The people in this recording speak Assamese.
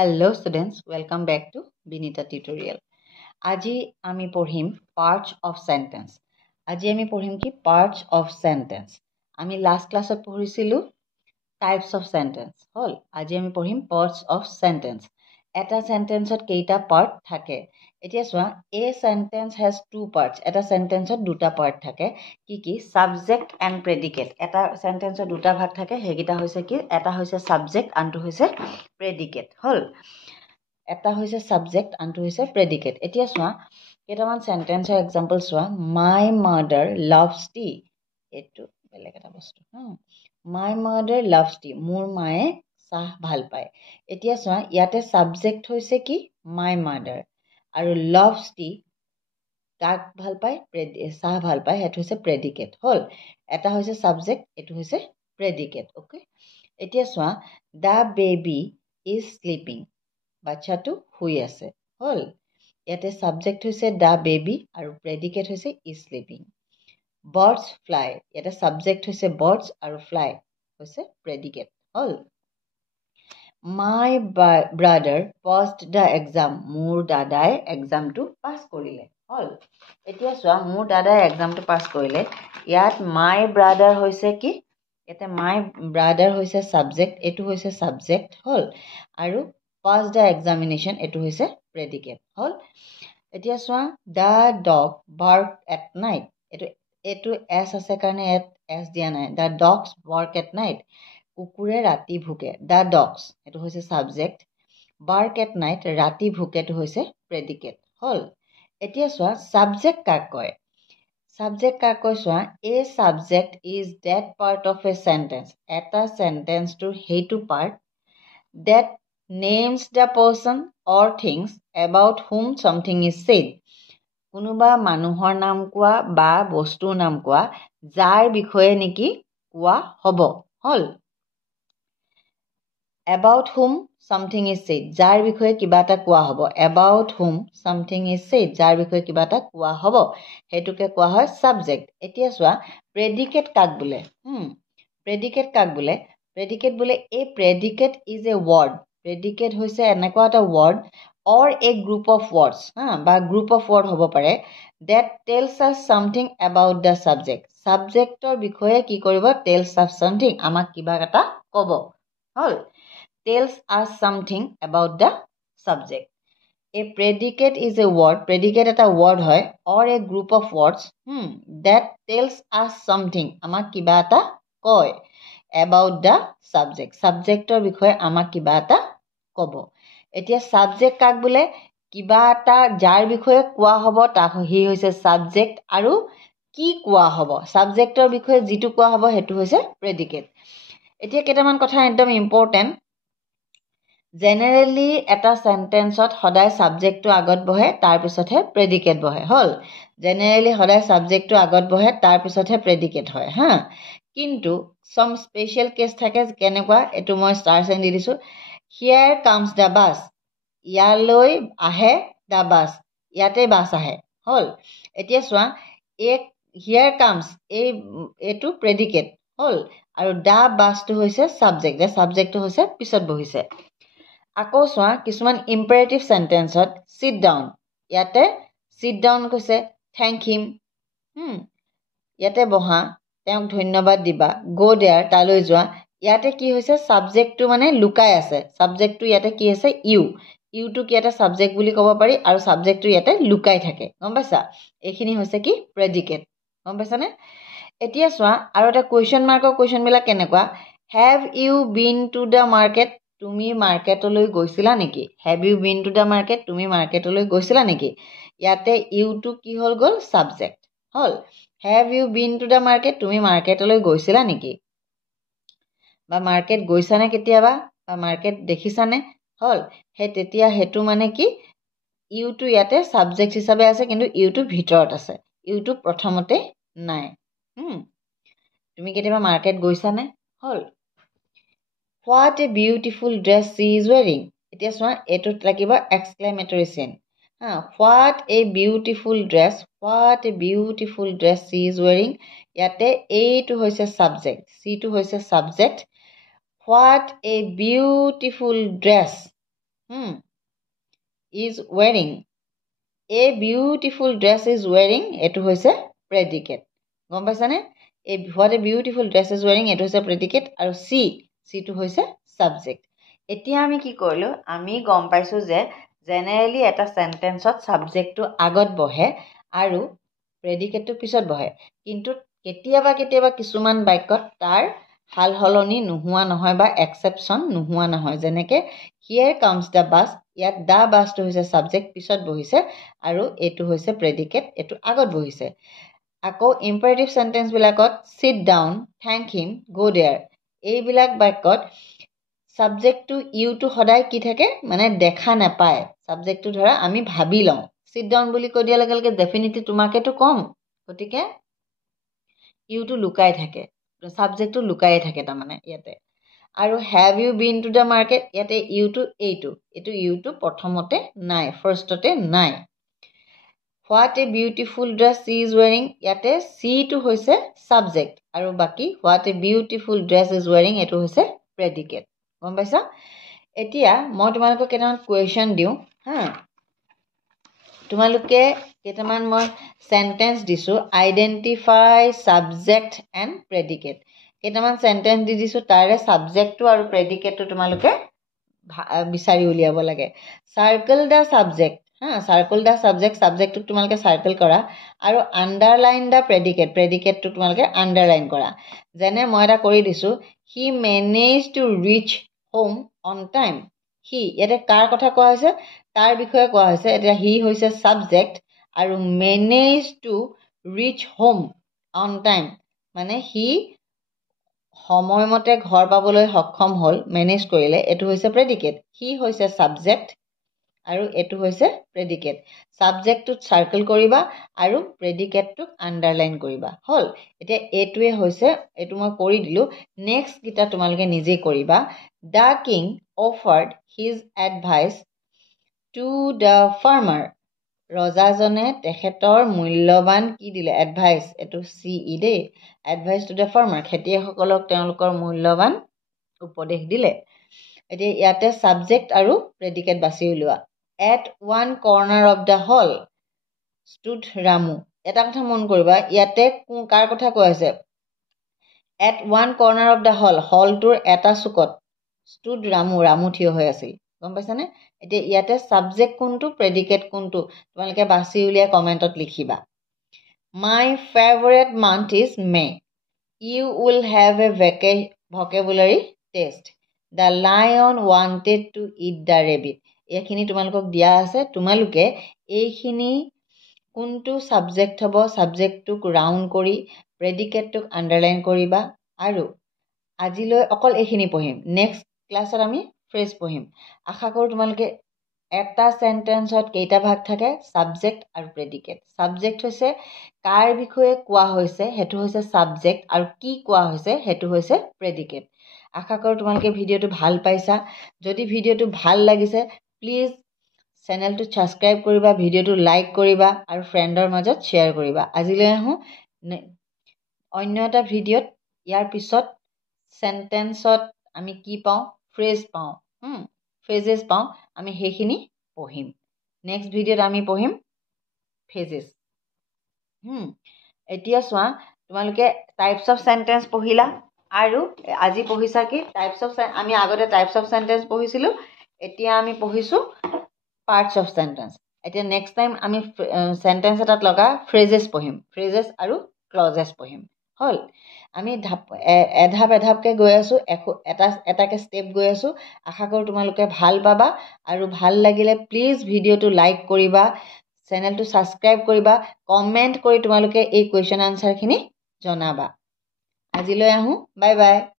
Hello students, welcome back to Binita tutorial. আজি আমি পঢ়িম parts of sentence. আজি আমি পঢ়িম কি parts of sentence. আমি last classত পঢ়িছিলো types of sentence. হল আজি আমি পঢ়িম parts of sentence. এটা sentenceত কেইটা part থাকে? এতিয়া চোৱা a sentence has two parts. এটা sentenceত দুটা part থাকে। কি subject and predicate. এটা sentenceত দুটা ভাগ থাকে হেগিটা হৈছে কি এটা হৈছে subject আনটো হৈছে predicate. হল এটা হৈছে subject আনটো হৈছে predicate. এতিয়া চোৱা কেইটামান sentenceৰ example চোৱা my mother loves tea. এটো বেলেগ এটা বস্তু my mother loves tea. মোৰ মায়ে চাহ ভাল পায়। এতিয়া চোৱা ইয়াতে subject হৈছে কি my mother আৰু loves tea কাক ভাল পায় চাহ ভাল পায় হেতু হৈছে predicate হল এটা হৈছে subject এটো হৈছে predicate ওকে এতিয়া চোৱা the baby is sleeping বাচ্চাটো শুই আছে হল ইয়াতে subject হৈছে the baby আৰু predicate হৈছে is sleeping birds fly ইয়াতে subject হৈছে birds আৰু fly হৈছে predicate hall my brother passed the exam মোৰ দাদাই examটো পাস কৰিলে হল এতিয়া চোৱা মোৰ দাদাই examটো পাস কৰিলে ইয়াত my brother হৈছে কি ইয়াতে my brother হৈছে subject এটো হৈছে subject হল আৰু pass the examination এটো হৈছে predicate হল এতিয়া চোৱা the dog bark at night এটো s আছে কাৰণে s দিয়া নাই the dogs bark at night কুকুৰে ৰাতি ভুকে the dogs এটো হৈছে subject bark at night ৰাতি ভুকেটো হৈছে predicate হল এতিয়া চোৱা subject কাক কয় subject কাক কয় চোৱা a subject is that part of a sentence এটা sentence টোৰ হেতু part that names the person or things about whom something is said কোনোবা মানুহৰ নাম কোৱা বা বস্তুৰ নাম কোৱা যাৰ বিষয়ে নেকি কোৱা হ'ব হল about whom something is said যাৰ বিষয়ে কিবা এটা কোৱা হ'ব about whom something is said যাৰ বিষয়ে কিবা এটা কোৱা হ'ব হেতুকে কোৱা হয় subject এতিয়া চোৱা predicate কাক বোলে predicate কাক বোলে predicate বোলে a predicate is a word predicate হৈছে এনেকুৱা এটা word or a group of words বা group of word হ'ব পাৰে that tells us something about the subject subjectৰ বিষয়ে কি কৰিব tells us something আমাক কিবা এটা ক'ব হল tells us something about the subject a predicate is a word predicate eta word hoy or a group of words that tells us something amak kiba eta koy about the subject subjector bikhoye amak kiba eta kobo etia subject kak bole kiba eta jar bikhoye kwa hobo ta hi hoise subject aru ki kwa hobo subjector bikhoye jitu kwa hobo hetu hoise predicate etia ketaman kotha ekdom important generally eta sentence ot hoday subject to agot bohe tar pisothe predicate bohe hol generally hoday subject to agot bohe tar pisothe predicate hoy kintu some special case thake kenekwa etu moi star sign di disu here comes the bus yaloi ahe the bus yate bus ahe hol etia swa ek here comes etu predicate hol aru the bus to hoise subject the subject to hoise pisot bohise আকৌ চোৱা কিছুমান imperative sentence ত sit down ইয়াতে sit down কৈছে thank him ইয়াতে বহা তেওঁক ধন্যবাদ দিবা go there তালৈ যোৱা ইয়াতে কি হৈছে subject টো মানে লুকাই আছে subject টো ইয়াতে কি আছে you টো কি এটা subject বুলি ক'ব পাৰি আৰু subject টো ইয়াতে লুকাই থাকে গম পাইছা এইখিনি হৈছে কি predicate গম পাইছা নে এতিয়া চোৱা আৰু এটা question markৰ question বিলাক কেনেকুৱা have you been to the market তুমি মার্কেটলৈ গৈছিলা নেকি have you been to the market তুমি মার্কেটলৈ গৈছিলা নেকি ইয়াতে you to কি হল গল subject hall have you been to the market তুমি মার্কেটলৈ গৈছিলা নেকি বা মার্কেট গৈছানে কেতিয়াবা বা মার্কেট দেখিছানে হল হে তেতিয়া হেতু মানে কি you to ইয়াতে subject হিচাপে আছে কিন্তু you to ভিতৰত আছে you to প্ৰথমতে নাই তুমি কেতিয়াবা মার্কেট গৈছানে হল What a beautiful dress she is wearing. এতিয়া চোৱা এটো লাগিব exclamatory sign. What a beautiful dress. What a beautiful dress she is wearing. ইয়াতে a to হৈছে subject. C to হৈছে subject. What a beautiful dress. is wearing a beautiful dress is wearing এটো হৈছে predicate গম পাইছানে এই what a beautiful dress is wearing এটো হৈছে predicate আৰু c টো হৈছে subject এতিয়া আমি কি কৰিলো আমি গম পাইছো যে জেনাৰেলি এটা সেন্টেন্সত সাবজেক্টটো আগত বহে আৰু প্ৰেডিকেটটো পিছত বহে কিন্তু কেতিয়াবা কিছুমান বাক্যত তাৰ হাল হলনি নোহোৱা নহয় বা এক্সেপশন নোহোৱা নহয় যেনেকে here comes the bus ইয়াত the bus টো হৈছে সাবজেক্ট পিছত বহিছে আৰু এটো হৈছে প্ৰেডিকেট এটো আগত বহিছে আকৌ ইম্পাৰেটিভ সেন্টেন্স বিলাকত sit down thank him go there এইবিলাক বাক্যত সাবজেক্টটো ইউ টো সদায় কি থাকে মানে দেখা নাপায় সাবজেক্টটো ধৰা আমি ভাবি লওঁ sit down বুলি কৈ দিয়া লগে লগে ডেফিনিটলি তোমাকেটো কম গতিকে ইউ টো লুকাই থাকে সাবজেক্টটো লুকাই থাকে তাৰ মানে ইয়াতে আৰু have you been to the market ইয়াতে ইউ টো এইটো ইউ টো প্ৰথমতে নাই ফাৰ্ষ্টতে নাই what a beautiful dress she is wearing ইয়াতে c টো হৈছে সাবজেক্ট আৰু বাকি what a beautiful dress is wearing এটো হৈছে predicate গম পাইছা এতিয়া মই তোমালোকক কেইটামান কোৱেশ্চন দিও হা তোমালোকে কেইটামান মই সেন্টেন্স দিছো আইডেন্টিফাই সাবজেক্ট এন্ড প্ৰেডিকেট কেইটামান সেন্টেন্স দি দিছো তাৰে সাবজেক্টটো আৰু প্ৰেডিকেটটো তোমালোকে বিচাৰি উলিয়াব লাগে সাৰ্কেল দা সাবজেক্ট হা সাৰ্কেল দা সাবজেক্ট সাবজেক্টটো তোমালোকে সাৰ্কেল কৰা আৰু আন্ডাৰলাইন দা প্ৰেডিকেটটো তোমালোকে আন্ডাৰলাইন কৰা যেনে মই এটা কৰি দিছো he managed to reach home on time he ইয়াতে কাৰ কথা কোৱা হৈছে তাৰ বিষয়ে কোৱা হৈছে এটা he হৈছে সাবজেক্ট আৰু managed to reach home on time মানে he সময়মতে ঘৰ পাবলৈ সক্ষম হল মেনেজ কৰিলে এটো হৈছে প্ৰেডিকেট he হৈছে সাবজেক্ট আৰু এটো হৈছে প্ৰেডিকেট সাবজেক্টটো সাৰ্কেল কৰিবা আৰু প্ৰেডিকেটটো আন্ডাৰলাইন কৰিবা হল এতিয়া এটোৱে হৈছে এটো মই কৰি দিলো নেক্সট কিটা তোমালোকে নিজে কৰিবা the king offered his advice to the farmer ৰজাজনে তেখেতৰ মূল্যবান কি দিলে এডভাইস এটো সি ই they advice to the farmer খেতিয়কসকলক তেওঁলোকৰ মূল্যবান উপদেশ দিলে এতিয়া ইয়াতে সাবজেক্ট আৰু প্ৰেডিকেট বাছি উলিওৱা at one corner of the hall stood Ramu এটা কথা মন কৰিবা ইয়াতে কাৰ কথা কৈ আছে at one corner of the hall টোৰ এটা চুকত stood Ramu থিয় হৈ আছিল গম পাইছানে এতিয়া ইয়াতে সাবজেক্ট কোনটো প্ৰেডিকেট কোনটো তোমালোকে বাছি উলিয়া কমেন্টত লিখিবা my favorite month is May you will have a vocabulary test the lion wanted to eat the rabbit এইখিনি তোমালোকক দিয়া আছে তোমালোকে এইখিনি কোনটো সাবজেক্ট হ'ব সাবজেক্টটোক ৰাউন্ড কৰি প্ৰেডিকেটটোক আন্ডাৰলাইন কৰিবা আৰু আজিলৈ অকল এইখিনি পঢ়িম নেক্সট ক্লাছত আমি ফ্ৰেজ পঢ়িম আশা কৰো তোমালোকে এটা সেন্টেন্সত কেইটা ভাগ থাকে সাবজেক্ট আৰু প্ৰেডিকেট সাবজেক্ট হৈছে কাৰ বিষয়ে কোৱা হৈছে হেতু হৈছে সাবজেক্ট আৰু কি কোৱা হৈছে হেতু হৈছে প্ৰেডিকেট আশা কৰো তোমালোকে ভিডিওটো ভাল পাইছা যদি ভিডিওটো ভাল লাগিছে প্লিজ চেনেলটো সাবস্ক্ৰাইব কৰিবা ভিডিওটো লাইক কৰিবা আৰু ফ্ৰেণ্ডৰ মাজত শ্বেয়াৰ কৰিবা আজিলৈ আহো অন্য এটা ভিডিওত ইয়াৰ পিছত সেন্টেন্সত আমি কি পাওঁ ফ্ৰেজ পাওঁ ফ্ৰেজেস পাওঁ আমি হেখিনি পঢ়িম নেক্সট ভিডিওত আমি পঢ়িম ফ্ৰেজেস এতিয়া চোৱা তোমালোকে টাইপস অফ সেন্টেন্স পঢ়িলা আৰু আজি পঢ়িছা কি টাইপস অফ আমি আগতে টাইপস অফ সেন্টেন্স পঢ়িছিলো এতিয়া আমি পঢ়িছো পাৰ্টস অফ সেন্টেন্স এতিয়া নেক্সট টাইম আমি সেন্টেন্স এটাত লগা ফ্ৰেজেস পঢ়িম ফ্ৰেজেস আৰু ক্লজেস পঢ়িম হল আমি এধাপকে গৈ আছো এটাকে স্টেপ গৈ আছো আশা কৰো তোমালোকে ভাল পাবা আৰু ভাল লাগিলে প্লিজ ভিডিওটো লাইক কৰিবা চেনেলটো সাবস্ক্ৰাইব কৰিবা কমেন্ট কৰি তোমালোকে এই কোৱেশ্চন আনসাৰ খিনি জনাবা আজিলৈ আহো বাই বাই